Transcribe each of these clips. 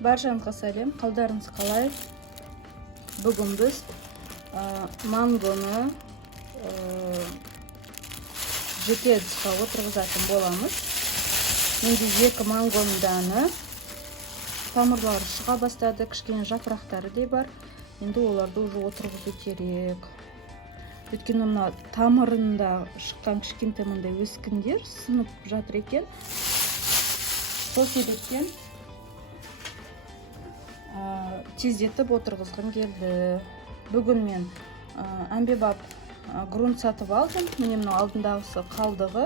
Баршаңызға сәлем, қалдарыңыз қалай? Бүгін біз мангоны жеке ыдысқа отырғызатын боламыз. Менде 2 мангоның дәні, тамырлары шыға бастады, кішкене жапырақтары де бар. Енді оларды уже отырғызу керек. Өйткені мына тамырында шыққан кішкентай мындай өскіндер сынып жатыр екен. Сол себептен тездетіп отырғызғым келді. Бүгін мен әмбебап грунт сатып алдым. Міне мынау алдындағысы қалдығы.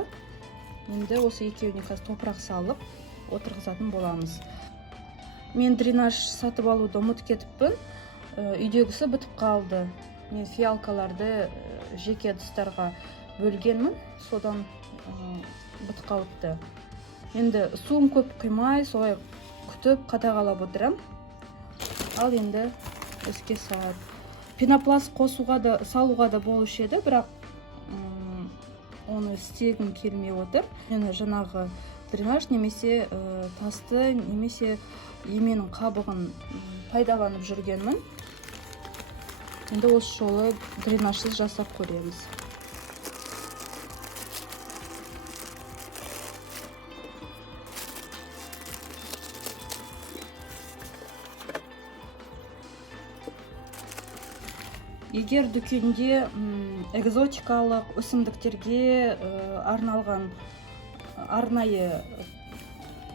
Енді осы екеуіне қазір топырақ салып отырғызатын боламыз. Мен дренаж сатып алуды ұмытып кетіппін. Үйдегісі бітіп қалды. Мен фиалкаларды жеке ыдыстарға бөлгенмін, содан бітіп қалыпты. Енді суым көп құймай, солай күтіп қадағалап отырам. Ал енді іске салып. Пенопласт қосуға да, салуға да болушы еді, бірақ оны істегім келмей отыр. Мен жаңағы дренаж немесе тасты, немесе еменің қабығын пайдаланып жүргенмін. Енді осы жолы дренажсыз жасап көреміз. Егер дүкенде экзотикалық өсімдіктерге арналған арнайы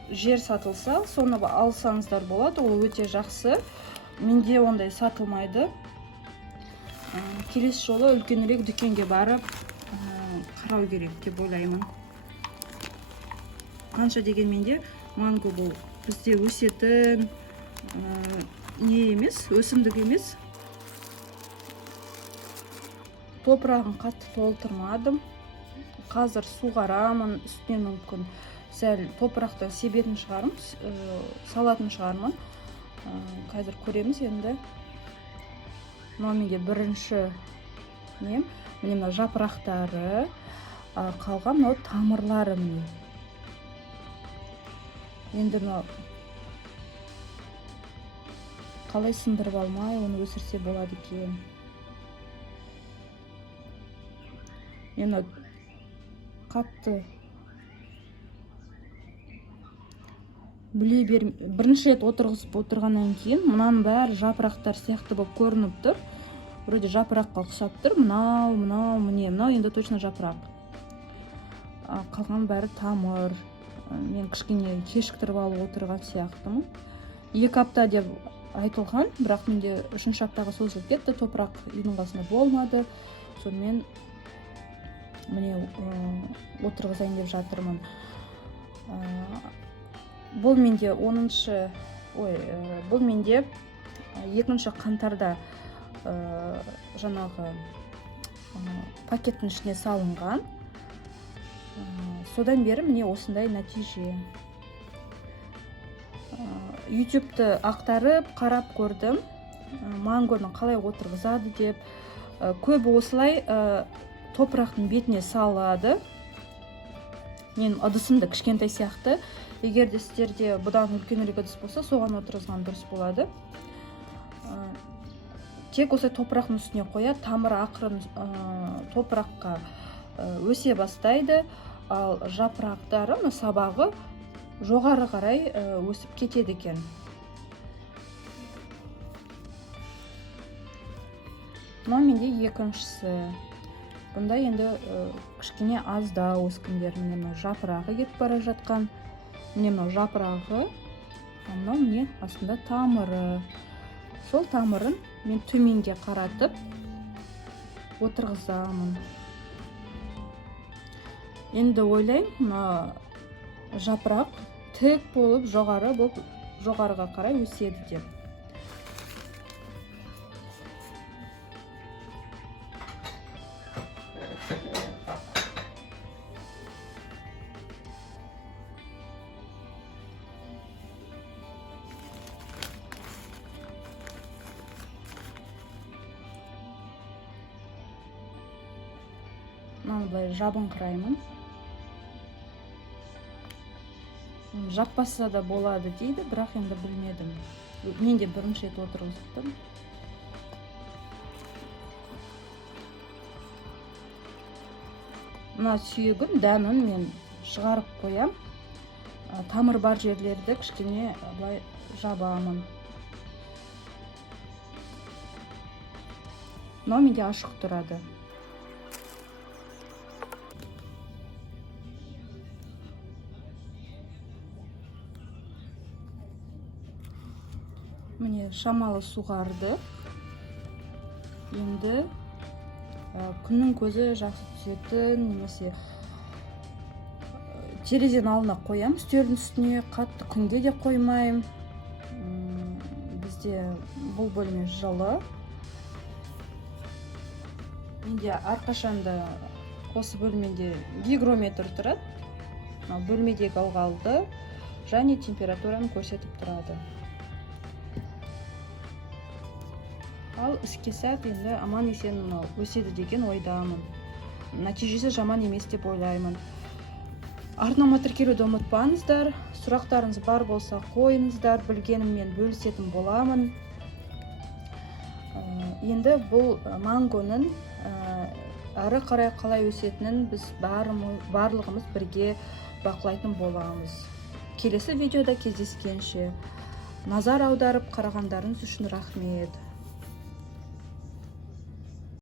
жер сатылса, соны алсаңыздар болады, ол өте жақсы. Менде ондай сатылмайды. Келесі жолы үлкенірек дүкенге барып қарау керек деп ойлаймын. Қанша дегенменде манго бұл бізде өсетін не емес, өсімдік емес. Топырағын қатты толтырмадым. Қазір суғарамын, үстіне мүмкін сәл топырақты себетін шығарым, салатын шығармын. Қазір көреміз енді. Мынау менде бірінші нем. Міне мына жапырақтары, қалған мынау тамырлары міне. Енді мынау қалай сындырып алмай, оны өсірсе болады екен. Енді қатты бірінші рет отырғызып отырғаннан кейін мынаның бәрі жапырақтар сияқты болып көрініп тұр. Вроде жапыраққа ұқсап тұр. Міне енді точно жапырақ. Қалған бәрі тамыр. Мен кішкене кешіктіріп алып отырған сияқтымын. 2 апта деп айтылған, бірақ менде 3-ші аптаға созылып кетті. Топырақ үйдің қасында болмады. Сонымен міне отырғызайын деп жатырмын. Бұл менде 2 қаңтарда жаңағы пакеттің ішіне салынған. Содан бері міне осындай нәтиже. YouTube'ты ақтарып, қарап көрдім. Мангоны қалай отырғызады деп. Көбі осылай топырақтың бетіне салады. Мен ыдысымды кішкентай сияқты. Егер де сіздерде бұдан үлкенірек ыдыс болса, соған отырғызған дұрыс болады. Тек осы топырақтың үстіне қояды, тамыры ақырын топыраққа өсе бастайды, ал жапырақтары, сабағы жоғары қарай өсіп кетеді екен. Мынау менде екіншісі. Бұнда енді кішкене аздау өскіндер. Міне мынау жапырағы кетіп бара жатқан. Міне мынау жапырағы, мынау міне астында тамыры. Сол тамырын мен төменге қаратып отырғызамын. Енді ойлаймын, мына жапырақ тік болып жоғарыға қарай өседі деп. Мынаны былай жабыңқыраймын. жаппаса да болады дейді, бірақ енді білмедім. Мен де бірінші рет отырғыздым. Мына сүйегін, дәмін мен шығарып қоям. Тамыр бар жерлерді кішкене былай жабамын. Мынау менде ашық тұрады. Міне шамалы суғарды. Енді күннің көзі жақсы түсетін, немесе терезенің алдына қоям, үстелдің үстіне, қатты күнге де қоймайым. Бізде бұл бөлме жылы. Менде әрқашанда осы бөлмеде гигрометр тұрады. Бөлмедегі ылғалды және температураны көрсетіп тұрады. Ал іске сәт енді аман есен өседі деген ойдамын. Нәтижесі жаман емес деп ойлаймын. Арнама тіркелуді ұмытпаңыздар. Сұрақтарыңыз бар болса қойыңыздар, білгеніммен бөлісетін боламын. Енді бұл мангоның әрі қарай қалай өсетінін біз барлығымыз бірге бақылайтын боламыз. Келесі видеода кездескенше назар аударып қарағандарыңыз үшін рахмет.